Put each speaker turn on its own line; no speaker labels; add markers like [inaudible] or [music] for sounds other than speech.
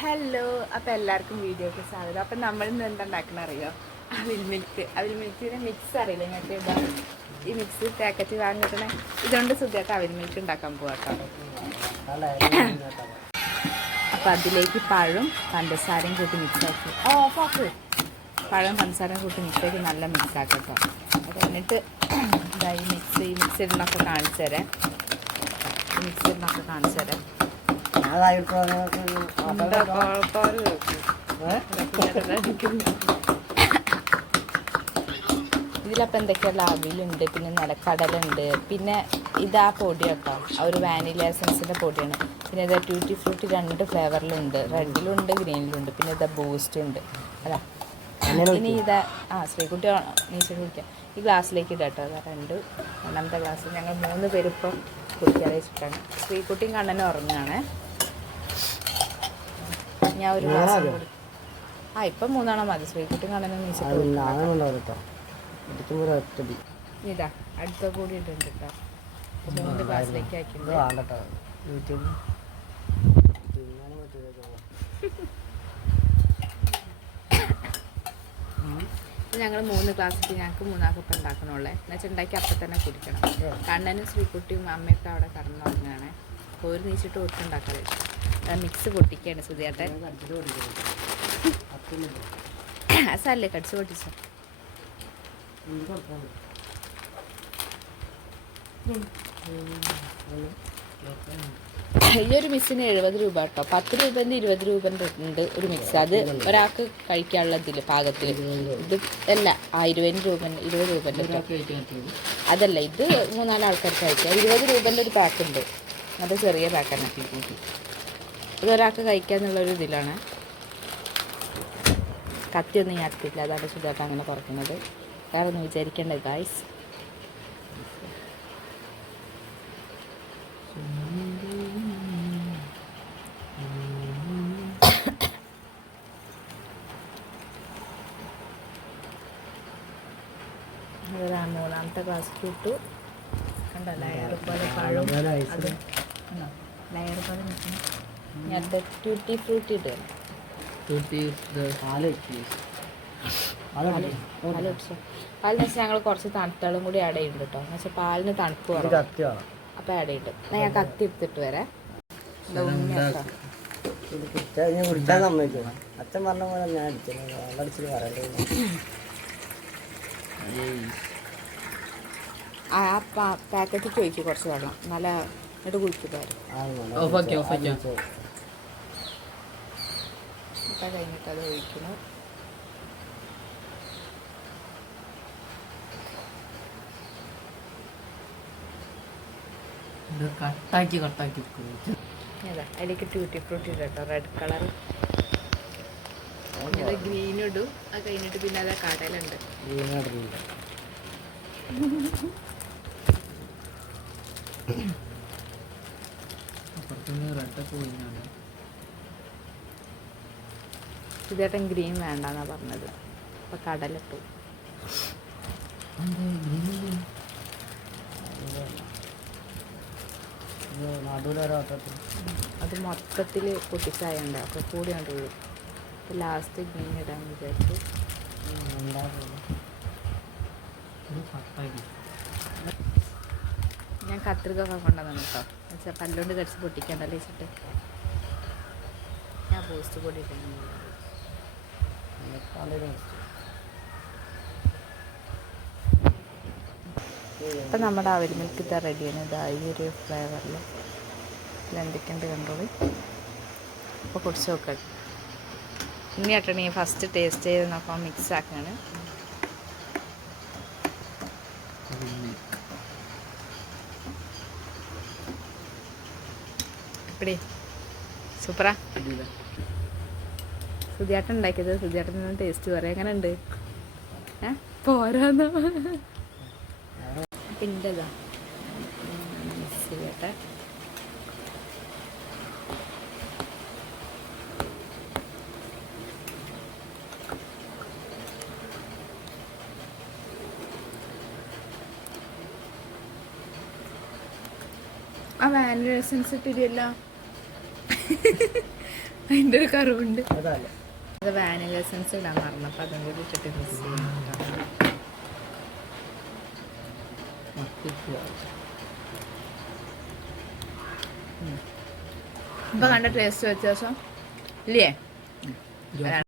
Hello അപ്പോൾ എല്ലാവർക്കും വീഡിയോക്ക് സ്വാഗതം. അപ്പം നമ്മൾ ഇന്ന് എന്താ ഉണ്ടാക്കണ അറിയോ? അവിൽ മിൽക്ക്. അവിൽ മിൽക്കിന്റെ മിക്സ് അറിയില്ല? ഞങ്ങൾക്ക് ഇതാ ഈ മിക്സ് പാക്കറ്റ് വാങ്ങിക്കണേ ഇതുകൊണ്ട് സുഖമായിട്ട് അവിൽ മിൽക്ക് ഉണ്ടാക്കാൻ പോകാട്ടോ അപ്പം അതിലേക്ക് പഴം പഞ്ചസാരയും കൂട്ടി മിക്സ് ആക്കി. ഓ ഓഫാക്ക് പഴം പഞ്ചസാരയും കൂട്ടി മിക്സ് ആക്കി നല്ല മിക്സ് ആക്കട്ടോ അത് എന്നിട്ട് ഇതായി മിക്സ് ഈ മിക്സ് ഇടുന്നൊക്കെ കാണിച്ചു തരാം. മിക്സ് ഇടുന്നൊക്കെ കാണിച്ചു തരാം. ഇതിലപ്പോൾ എന്തൊക്കെയുള്ള അവിലുണ്ട് പിന്നെ നിലക്കടലുണ്ട്. പിന്നെ ഇതാ പൊടി കേട്ടോ. ആ ഒരു വാനില എസൻസിന്റെ പൊടിയാണ്. പിന്നെ ഇതാ ട്യൂട്ടി ഫ്രൂട്ടി രണ്ട് ഫ്ലേവറിലുണ്ട്. റെഡിലുണ്ട് ഗ്രീനിലുണ്ട്. പിന്നെ ഇതാ ബൂസ്റ്റ് ഉണ്ട് അതാ ഇനി ഇതാ ആ ശ്രീകുട്ടി നീച്ചിട്ട് കുടിക്കാം ഈ ഗ്ലാസ്സിലേക്ക് ഇടാം കേട്ടോ. അതാ രണ്ട് രണ്ടാമത്തെ ഗ്ലാസ്. ഞങ്ങൾ മൂന്ന് പേരിപ്പം കുടിക്കാതെ വെച്ചിട്ടാണ് ശ്രീകുട്ടിയും കണ്ണനും ഉറങ്ങുകയാണേ. ഞാൻ ഒരു ഗ്ലാസ് ആ ഇപ്പം മൂന്നെണ്ണം മതി. നീച്ചിട്ട് കുടിക്കാം. ഇതാ അടുത്ത കൂടി ഇട്ടുണ്ട് കേട്ടോ മൂന്ന് ഗ്ലാസ്സിലേക്ക് ആക്കിയിട്ടുണ്ട് ഞങ്ങൾ മൂന്ന് ക്ലാസ്സിൽ ഞങ്ങൾക്ക് മൂന്നാക്കപ്പം ഉണ്ടാക്കണുള്ളേ. എന്നുവെച്ചാൽ ഉണ്ടാക്കി അപ്പം തന്നെ കുടിക്കണം. കണ്ണനും ശ്രീകുട്ടിയും അമ്മയൊക്കെ അവിടെ കടന്നു തുടങ്ങുകയാണ് ഒരു നീച്ചിട്ട് ഒട്ടും ഉണ്ടാക്കാതെ മിക്സ് പൊട്ടിക്കുകയാണ് സുധിയേട്ടൻ. അസല്ലേ കടിച്ചു പൊട്ടിച്ചോ? ഈ ഒരു മിക്സിന് എഴുപത് രൂപ കേട്ടോ. പത്ത് രൂപന്റെ ഇരുപത് രൂപന്റെ ഉണ്ട് ഒരു മിക്സ് അത് ഒരാൾക്ക് കഴിക്കാനുള്ള ഇതിൽ പാകത്തിൽ ഇത് അല്ല ആ ഇരുപത് രൂപ ഇരുപത് രൂപന്റെ അതല്ല ഇത് മൂന്നാൽ ആൾക്കാർക്ക് കഴിക്കാം. ഇരുപത് രൂപന്റെ ഒരു പാക്ക് ഉണ്ട്. അത് ചെറിയ പാക്കാണ് ഇത് ഒരാൾക്ക് കഴിക്കാന്നുള്ളൊരു ഇതിലാണ്. കത്തിയൊന്നും ഞാൻ അടുത്തില്ല അതാണ് സുധാട്ട് അങ്ങനെ കുറയ്ക്കുന്നത്. വേറെ ഒന്നും വിചാരിക്കേണ്ട ഗായ്സ് മൂന്നാമത്തെ ക്ലാസ്സിൽ ഇട്ടു. കണ്ടോ ലയർ പോലെ പഴം. ലയർ പോലെ നിൽക്കുന്നു. ഞാൻ ട്യൂട്ടി ഫ്രൂട്ടി പാലിന് വെച്ചാൽ ഞങ്ങൾ കുറച്ച് തണുത്തളും കൂടി ആഡ് ചെയ്യുന്നുണ്ട് കേട്ടോ എന്ന് വെച്ചാൽ പാലിന് തണുപ്പ് കുറവ്. അപ്പോൾ ആഡ് ചെയ്തിട്ട് ഞാൻ കത്തി എടുത്തിട്ട് വരാം.
അച്ഛൻ പറഞ്ഞ പോലെ ഞാൻ അടിച്ചത് വെള്ളടിച്ചിട്ട് പറയണ്ടേ?
ആ പാക്കറ്റ് ചോദിക്കും കുറച്ച് വെള്ളം. നല്ല എന്നിട്ട് കുടിക്കുമായിരുന്നു
ഓഫാക്കി ഓഫാക്കി
ഇപ്പം കഴിഞ്ഞിട്ട് അത് ഒഴിക്കുന്നു
ഇത് കട്ടാക്കി കട്ടാക്കി
ഏതാ അതിലേക്ക് ട്യൂട്ടി ഫ്രൂട്ടി കേട്ടോ റെഡ് കളർ ഇത് ഗ്രീൻ ഇടും. അത് കഴിഞ്ഞിട്ട് പിന്നെ അത് കടലുണ്ട്. [laughs]
അപ്പുറത്തുനിന്ന് റെഡൊക്കെ പോയിന്നാണ്
ഇതേട്ടൻ ഗ്രീൻ വേണ്ടെന്നാ പറഞ്ഞത്. അപ്പൊ കടലിട്ടു. അത് മൊത്തത്തിൽ പൊട്ടിച്ചായുണ്ട്. അപ്പോൾ കൂടി കൊണ്ട് വീഴും. അപ്പോൾ ലാസ്റ്റ് ഗ്രീൻ ഇടാൻ വിചാരിച്ചു. ഞാൻ കത്രിക ഒക്കെ കൊണ്ടുവന്നു കേട്ടോ. എന്നുവെച്ചാൽ പല്ലുകൊണ്ട് കടിച്ച് പൊട്ടിക്കണ്ടല്ലേ വെച്ചിട്ട് ഞാൻ പോസ്റ്റ് കൂടി ഇപ്പം നമ്മുടെ അവൽ മിൽക്ക് ഇതാ റെഡിയാണ് ഇതാ ഈ ഒരു ഫ്ലേവറിൽ എന്തൊക്കെയുണ്ട് കണ്ടോളി? അപ്പോൾ കുടിച്ച് നോക്കട്ടെ ഇനി ആട്ടണി ഫസ്റ്റ് ടേസ്റ്റ് ചെയ്ത് നോക്കാം മിക്സ് ആക്കാണ്. ഇപ്പടി സൂപ്പറാ? സുധിയാട്ടൻ ഉണ്ടാക്കിയത്. സുധിയാട്ടൻ ടേസ്റ്റ് പറയാം. എങ്ങനെ ഉണ്ട് ഏ പോരാന്നോ പിന്റെതാ മിക്സ് ചെയ്യട്ടെ ആ വാനില എസൻസ് ഇട്ടിരിയല്ലോ അതിന്റെ ഒരു കറിവുണ്ട്. അത് വാനില എസൻസ് ഇടാൻ പറഞ്ഞു. അപ്പം അതും കൂടി ഇട്ടിട്ട് മിക്സ് ഇപ്പം കണ്ട ടേസ്റ്റ് വ്യത്യാസം ഇല്ലേ?